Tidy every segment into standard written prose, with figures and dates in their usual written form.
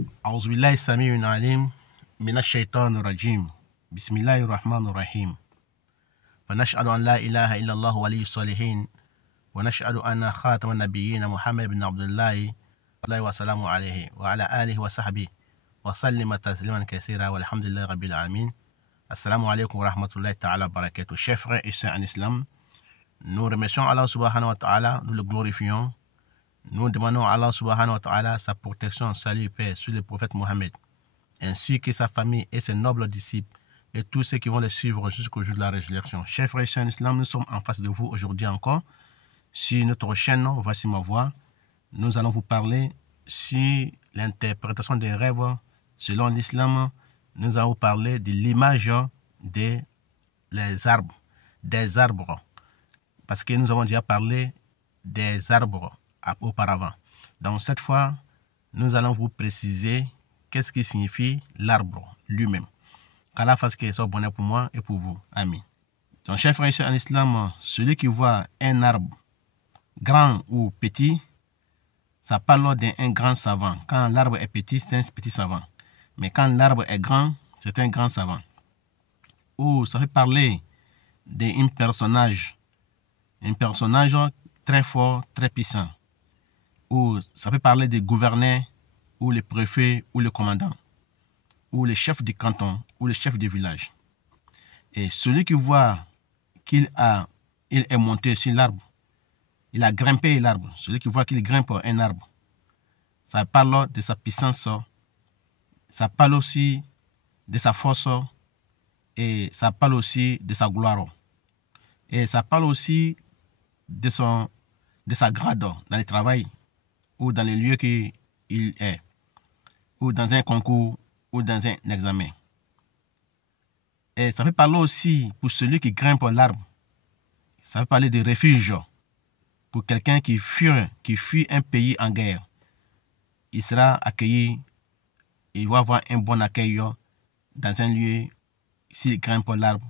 أعوذ بالله السميع العليم من الشيطان الرجيم. بسم الله الرحمن الرحيم. فنشهد أن لا إله إلا الله ولي الصالحين، ونشهد أن خاتم النبيين محمد بن عبد الله وسلام عليه وعلى آله وصحبه وسلم تسليما كثيرا والحمد لله رب العالمين. Assalamu alaikum wa rahmatullahi ta'ala wa barakatuh. Chers frères et sœurs en islam, nous remercions Allah subhanahu wa ta'ala, nous le glorifions. Nous demandons à Allah subhanahu wa ta'ala sa protection, salut et paix sur le prophète Mohammed, ainsi que sa famille et ses nobles disciples et tous ceux qui vont les suivre jusqu'au jour de la résurrection. Chers frères et sœurs en islam, nous sommes en face de vous aujourd'hui encore sur notre chaîne Voici ma voix. Nous allons vous parler sur l'interprétation des rêves selon l'islam. Nous allons vous parler de l'image des arbres, parce que nous avons déjà parlé des arbres auparavant. Donc cette fois, nous allons vous préciser qu'est-ce qui signifie l'arbre lui-même. Qu'Allah fasse qu'il soit bonheur pour moi et pour vous. Amen. Donc chers frères et sœurs en islam, celui qui voit un arbre grand ou petit, ça parle d'un grand savant. Quand l'arbre est petit, c'est un petit savant. Mais quand l'arbre est grand, c'est un grand savant. Ou ça fait parler d'un personnage. Un personnage très fort, très puissant. Ou ça peut parler des gouverneurs, ou les préfets, ou le commandant, ou le chef du canton, ou le chef du village. Et celui qui voit qu'il est monté sur l'arbre, il a grimpé l'arbre. Celui qui voit qu'il grimpe un arbre, ça parle de sa puissance. Ça parle aussi de sa force et ça parle aussi de sa gloire. Et ça parle aussi de sa grade dans le travail ou dans les lieux qu'il est, ou dans un concours ou dans un examen. Et ça peut parler aussi pour celui qui grimpe l'arbre. Ça peut parler de refuge pour quelqu'un qui fuit un pays en guerre. Il sera accueilli. Il va avoir un bon accueil dans un lieu s'il grimpe l'arbre.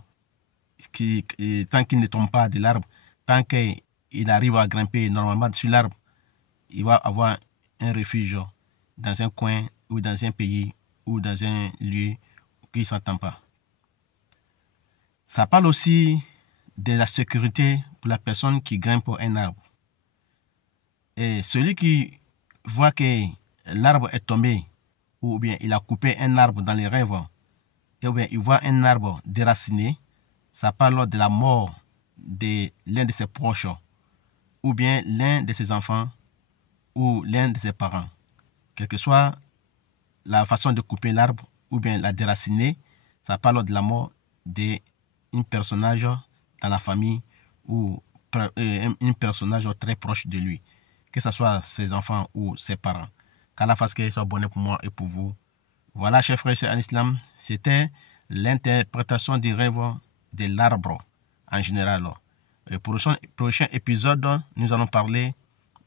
Tant qu'il ne tombe pas de l'arbre, tant qu'il arrive à grimper normalement sur l'arbre, il va avoir un refuge dans un coin ou dans un pays ou dans un lieu qui ne s'entend pas. Ça parle aussi de la sécurité pour la personne qui grimpe un arbre. Et celui qui voit que l'arbre est tombé, ou bien il a coupé un arbre dans les rêves, ou bien il voit un arbre déraciné, ça parle de la mort de l'un de ses proches, ou bien l'un de ses enfants, ou l'un de ses parents. Quelle que soit la façon de couper l'arbre, ou bien la déraciner, ça parle de la mort d'un personnage dans la famille, ou un personnage très proche de lui, que ce soit ses enfants ou ses parents. Qu'Allah fasse qu'il soit bonheur pour moi et pour vous. Voilà, chers frères et sœurs en islam, c'était l'interprétation du rêve de l'arbre en général. Et pour le prochain épisode, nous allons parler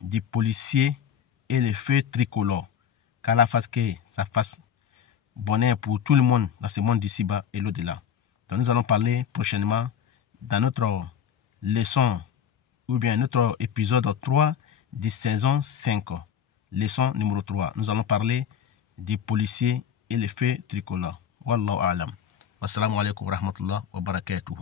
du policier et les feux tricolores. Qu'Allah fasse que ça fasse bonheur pour tout le monde dans ce monde d'ici-bas et l'au-delà. Donc nous allons parler prochainement dans notre leçon, ou bien notre épisode 3 de saison 5. Leçon numéro 3. Nous allons parler des policiers et les feux tricolores. Wallahu a'lam. Wassalamu alaikum wa rahmatullah wa barakatuh.